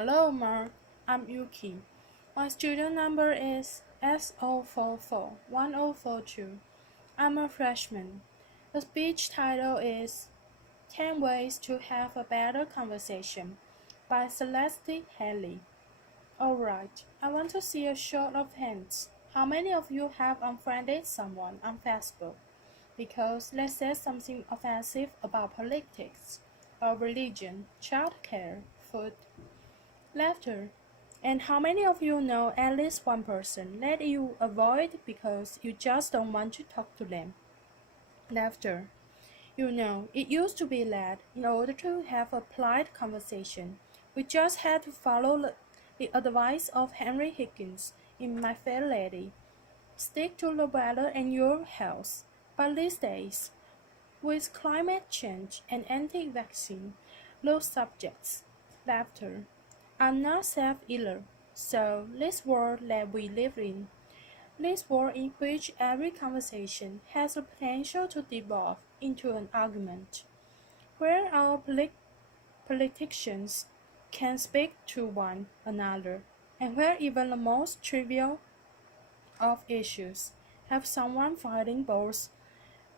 Hello, Mark. I'm Yuki. My student number is S0441042. I'm a freshman. The speech title is 10 Ways to Have a Better Conversation by Celeste Headlee. Alright, I want to see a show of hands. How many of you have unfriended someone on Facebook because they said something offensive about politics, or religion, childcare, food, laughter? And how many of you know at least one person that you avoid because you just don't want to talk to them? Laughter. You know, it used to be that in order to have a polite conversation, we just had to follow the advice of Henry Higgins in My Fair Lady. Stick to the weather and your health. But these days, with climate change and anti-vaccine, those subjects, laughter, are not safe either. So this world that we live in, this world in which every conversation has the potential to devolve into an argument, where our politicians can speak to one another, and where even the most trivial of issues have someone fighting both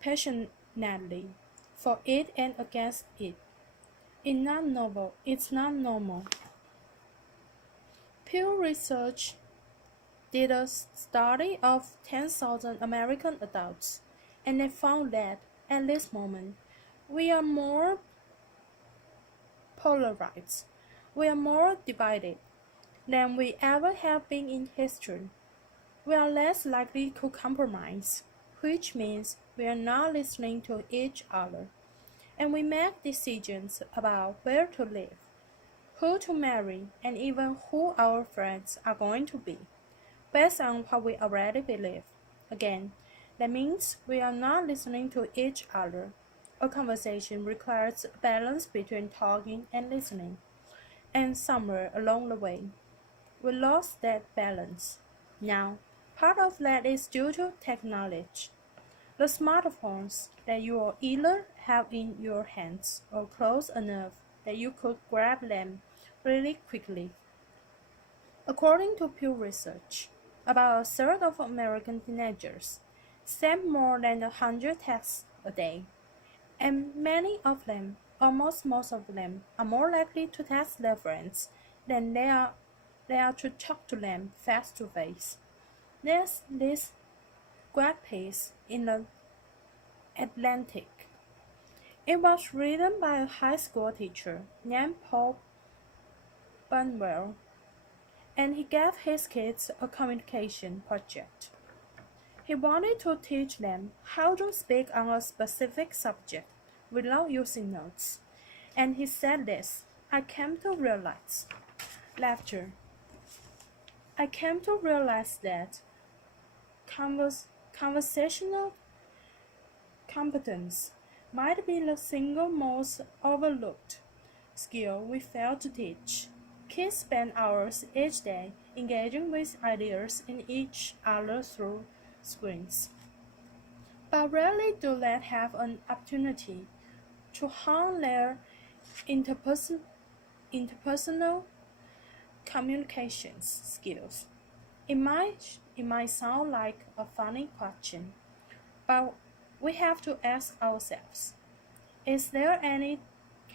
passionately for it and against it. It's not normal. Pew Research did a study of 10,000 American adults, and they found that, at this moment, we are more polarized, we are more divided than we ever have been in history. We are less likely to compromise, which means we are not listening to each other, and we make decisions about where to live, who to marry, and even who our friends are going to be, based on what we already believe. Again, that means we are not listening to each other. A conversation requires a balance between talking and listening, and somewhere along the way, we lost that balance. Now, part of that is due to technology. The smartphones that you will either have in your hands or close enough that you could grab them really quickly. According to Pew Research, about a third of American teenagers send more than 100 texts a day, and many of them, almost most of them, are more likely to text their friends than they are to talk to them face to face. There's this great piece in the Atlantic. It was written by a high school teacher named Paul Bunwell, and he gave his kids a communication project. He wanted to teach them how to speak on a specific subject without using notes. And he said this: I came to realize, laughter. I came to realize that conversational competence might be the single most overlooked skill we fail to teach. Kids spend hours each day engaging with ideas in each other through screens, but rarely do they have an opportunity to hone their interpersonal communications skills. It might sound like a funny question, but we have to ask ourselves, is there any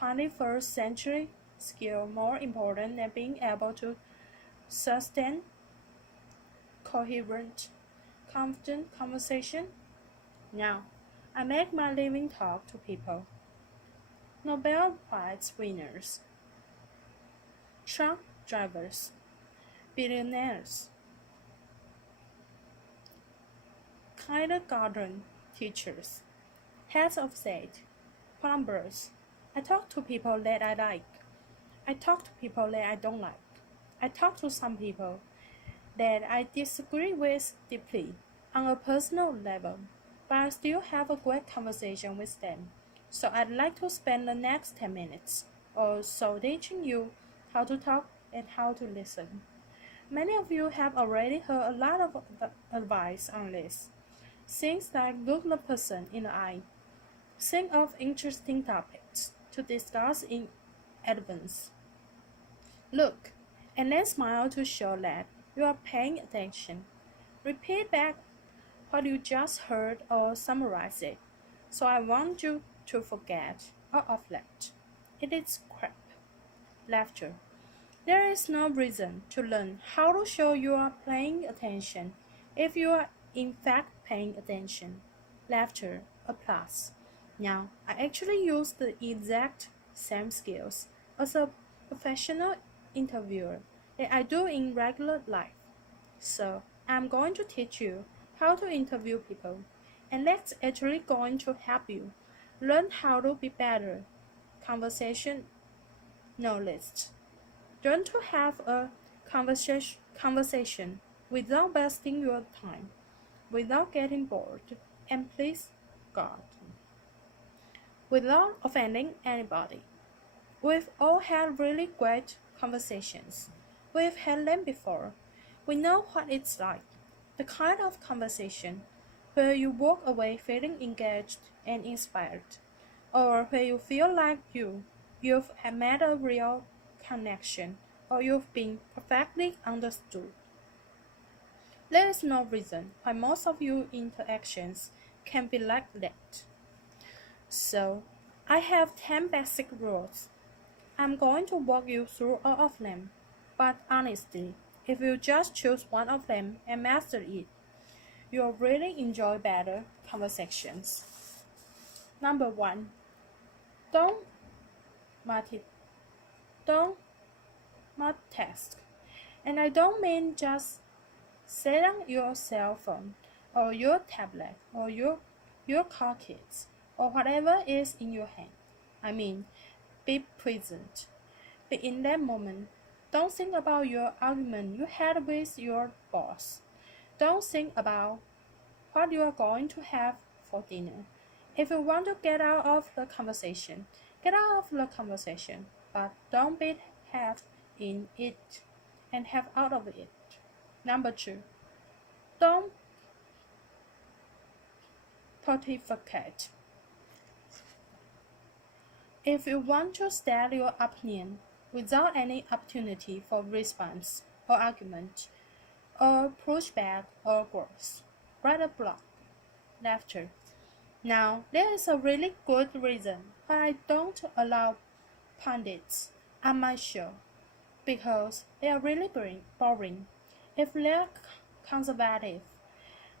21st century skill more important than being able to sustain coherent, confident conversation? Now, I make my living talk to people. Nobel Prize winners, truck drivers, billionaires, kindergarten teachers, heads of state, plumbers. I talk to people that I like. I talk to people that I don't like. I talk to some people that I disagree with deeply on a personal level, but I still have a great conversation with them. So I'd like to spend the next 10 minutes or so teaching you how to talk and how to listen. Many of you have already heard a lot of advice on this. Things like look the person in the eye. Think of interesting topics to discuss in advance. Look, and then smile to show that you are paying attention. Repeat back what you just heard or summarize it. So I want you to forget or reflect. It is crap. Laughter. There is no reason to learn how to show you are paying attention if you are in fact paying attention. Laughter, applause. Now, I actually use the exact same skills as a professional interviewer that I do in regular life. So, I'm going to teach you how to interview people, and that's actually going to help you learn how to be better conversationalist. Learn to have a conversation without wasting your time, without getting bored, and please God, without offending anybody. We've all had really great conversations. We've had them before. We know what it's like. The kind of conversation where you walk away feeling engaged and inspired, or where you feel like you've made a real connection, or you've been perfectly understood. There is no reason why most of your interactions can be like that. So, I have 10 basic rules. I'm going to walk you through all of them, but honestly, if you just choose one of them and master it, you'll really enjoy better conversations. Number 1. Don't multi don't multitask. And I don't mean just set on your cell phone or your tablet or your car keys or whatever is in your hand. I mean, be present. Be in that moment. Don't think about your argument you had with your boss. Don't think about what you are going to have for dinner. If you want to get out of the conversation, get out of the conversation, but don't be half in it and half out of it. Number 2, don't pontificate. If you want to state your opinion without any opportunity for response or argument, or pushback or growth, write a blog. Laughter. Now, there is a really good reason why I don't allow pundits on my show, because they are really boring. If they're conservative,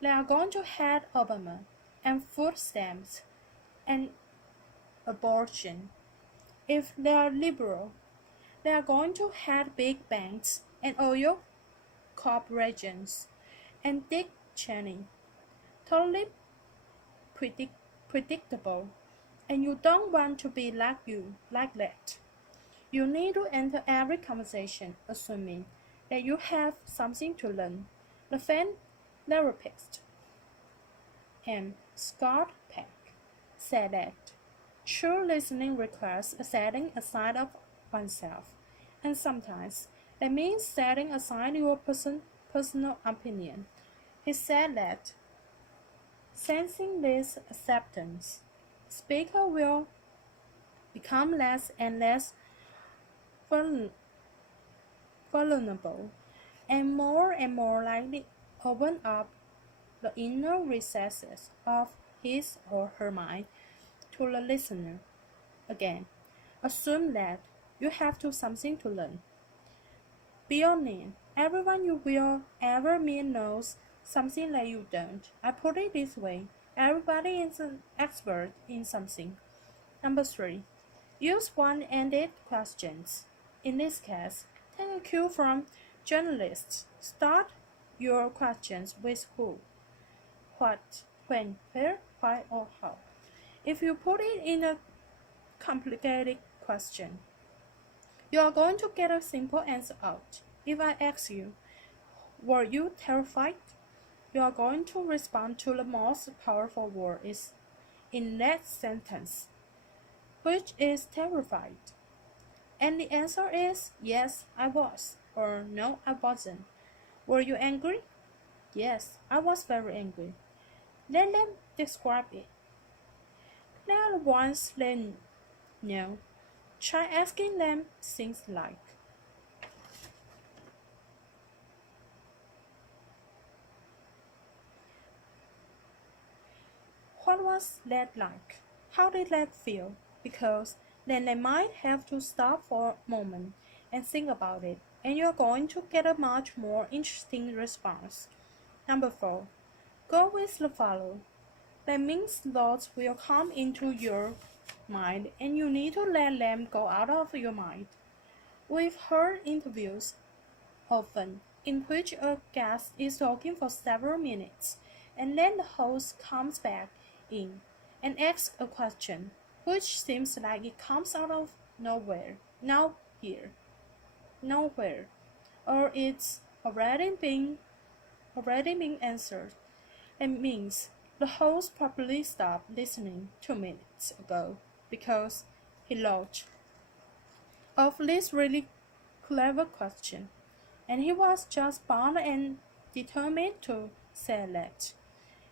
they are going to hate Obama and food stamps and abortion. If they are liberal, they are going to hate big banks and oil corporations and Dick Cheney. Totally predictable, and you don't want to be like that. You need to enter every conversation assuming that you have something to learn. The fan therapist and Scott Peck said that true listening requires a setting aside of oneself, and sometimes that means setting aside your personal opinion. He said that sensing this acceptance, speaker will become less and less vulnerable and more likely open up the inner recesses of his or her mind to the listener. Again, assume that you have something to learn. Be honest. Everyone you will ever meet knows something that you don't. I put it this way. Everybody is an expert in something. Number 3. Use one-ended questions. In this case, take a cue from journalists. Start your questions with who, what, when, where, why, or how. If you put it in a complicated question, you are going to get a simple answer out. If I ask you, were you terrified? You are going to respond to the most powerful word is in that sentence, which is terrified. And the answer is yes, I was, or no, I wasn't. Were you angry? Yes, I was very angry. Let them describe it. Let once they know. Try asking them things like, What was that like? How did that feel? Because then they might have to stop for a moment and think about it, and you're going to get a much more interesting response. Number 4. Go with the flow. That means thoughts will come into your mind and you need to let them go out of your mind. We've heard interviews often in which a guest is talking for several minutes and then the host comes back in and asks a question which seems like it comes out of nowhere, nowhere, or it's already been answered. It means the host probably stopped listening 2 minutes ago because he thought of this really clever question, and he was just bound and determined to say that.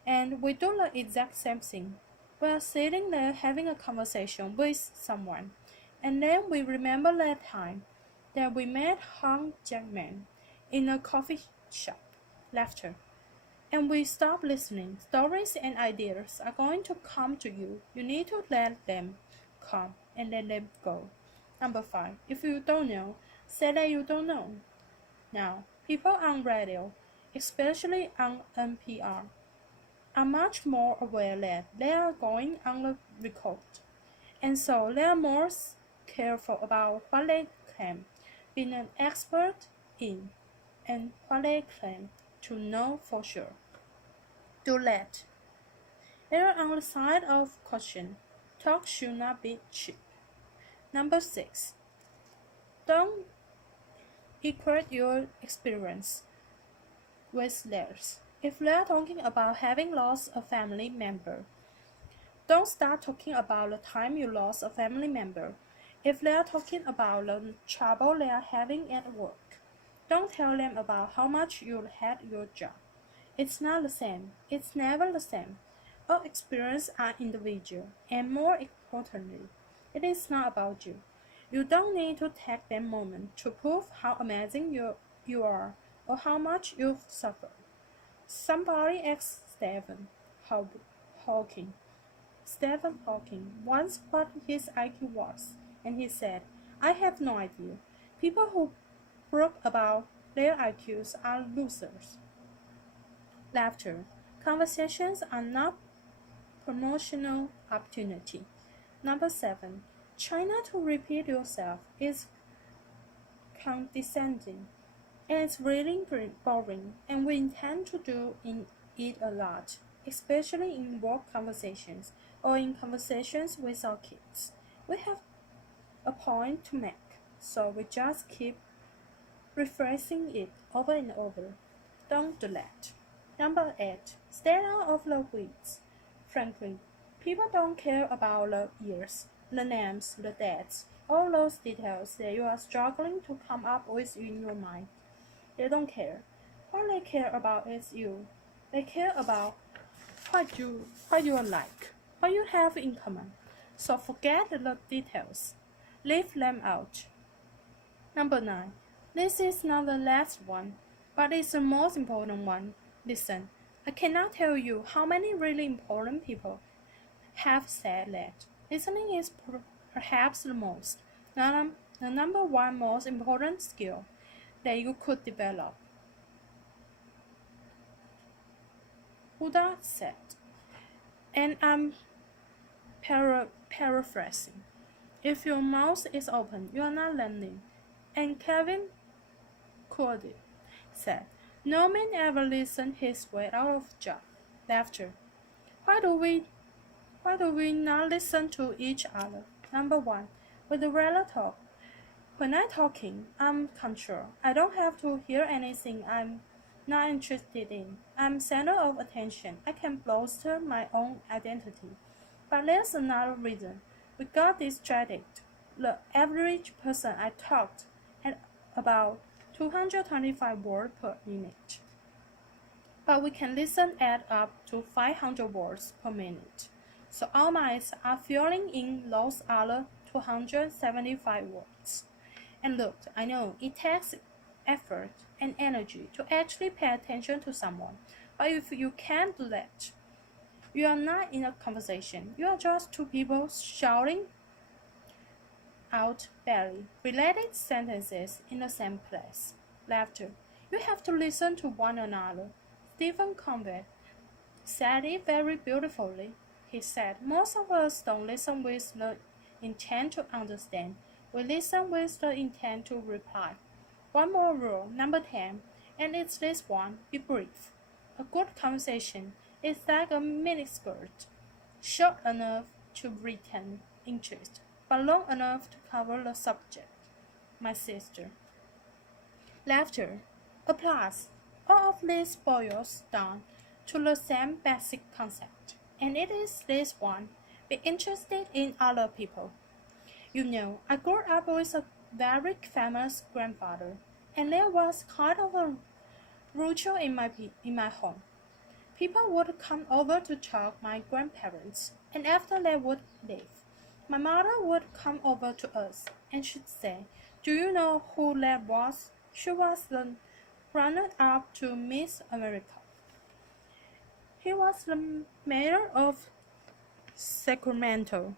And we do the exact same thing. We are sitting there having a conversation with someone, and then we remember that time that we met Hugh Jackman in a coffee shop. Laughter. And we stop listening. Stories and ideas are going to come to you. You need to let them come and let them go. Number 5. If you don't know, say that you don't know. Now, people on radio, especially on NPR, are much more aware that they are going on the record, and so they are more careful about what they claim being an expert in and what they claim to know for sure. Do that. Err on the side of caution. Talk should not be cheap. Number 6. Don't equate your experience with theirs. If they're talking about having lost a family member, don't start talking about the time you lost a family member. If they're talking about the trouble they are having at work, don't tell them about how much you had your job. It's not the same. It's never the same. All experiences are individual, and more importantly, it is not about you. You don't need to take that moment to prove how amazing you are or how much you've suffered. Somebody asked Stephen Hawking once what his IQ was, and he said, I have no idea. People who brag about their IQs are losers. Laughter. Conversations are not promotional opportunity. Number 7. Try not to repeat yourself is condescending, and it's really boring, and we intend to do it a lot, especially in work conversations or in conversations with our kids. We have a point to make, so we just keep rephrasing it over and over. Don't do that. Number 8. Stay out of the weeds. Frankly, people don't care about the years, the names, the dates, all those details that you are struggling to come up with in your mind. They don't care. What they care about is you. They care about what you are like, what you have in common. So forget the details. Leave them out. Number 9. This is not the last one, but it's the most important one. Listen, I cannot tell you how many really important people have said that. Listening is perhaps the number one most important skill that you could develop. Buddha said, and I'm paraphrasing, if your mouth is open, you are not learning. And Kevin Cody said, no man ever listened his way out of job. Laughter. Why do we not listen to each other? Number 1. With the rather talk. When I'm talking, I'm control. I don't have to hear anything I'm not interested in. I'm center of attention. I can bolster my own identity. But there's another reason. We got distracted. The average person I talked at about 225 words per minute. But we can listen at up to 500 words per minute. So our minds are filling in those other 275 words. And look, I know it takes effort and energy to actually pay attention to someone. But if you can't do that, You are not in a conversation. You are just two people shouting out barely related sentences in the same place. Laughter. You have to listen to one another. Stephen Convey said it very beautifully. He said, most of us don't listen with the intent to understand. We listen with the intent to reply. One more rule, number 10, and it's this one, be brief. A good conversation is like a miniskirt, short enough to retain interest, but long enough to cover the subject. My sister. Laughter. Applause. All of this boils down to the same basic concept, and it is this one, be interested in other people. You know, I grew up with a very famous grandfather, and there was kind of a ritual in my home. People would come over to talk my grandparents, and after they would leave, my mother would come over to us, and she'd say, "Do you know who that was? She was the runner-up to Miss America. He was the mayor of Sacramento.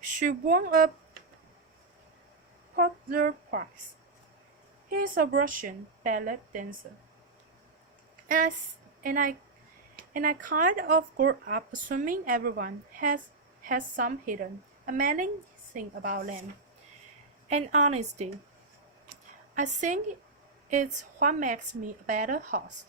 She won a Pulitzer Prize. He is a Russian ballet dancer." And I kind of grew up assuming everyone has some hidden, amazing thing about them. And honestly, I think it's what makes me a better host.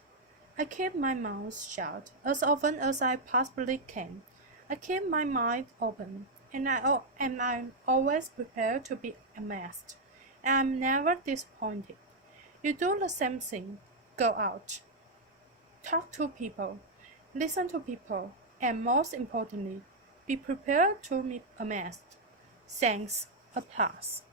I keep my mouth shut as often as I possibly can. I keep my mind open, and I'm always prepared to be amazed. And I'm never disappointed. You do the same thing. Go out. Talk to people. Listen to people. And most importantly, be prepared to be amazed. Thanks. Applause.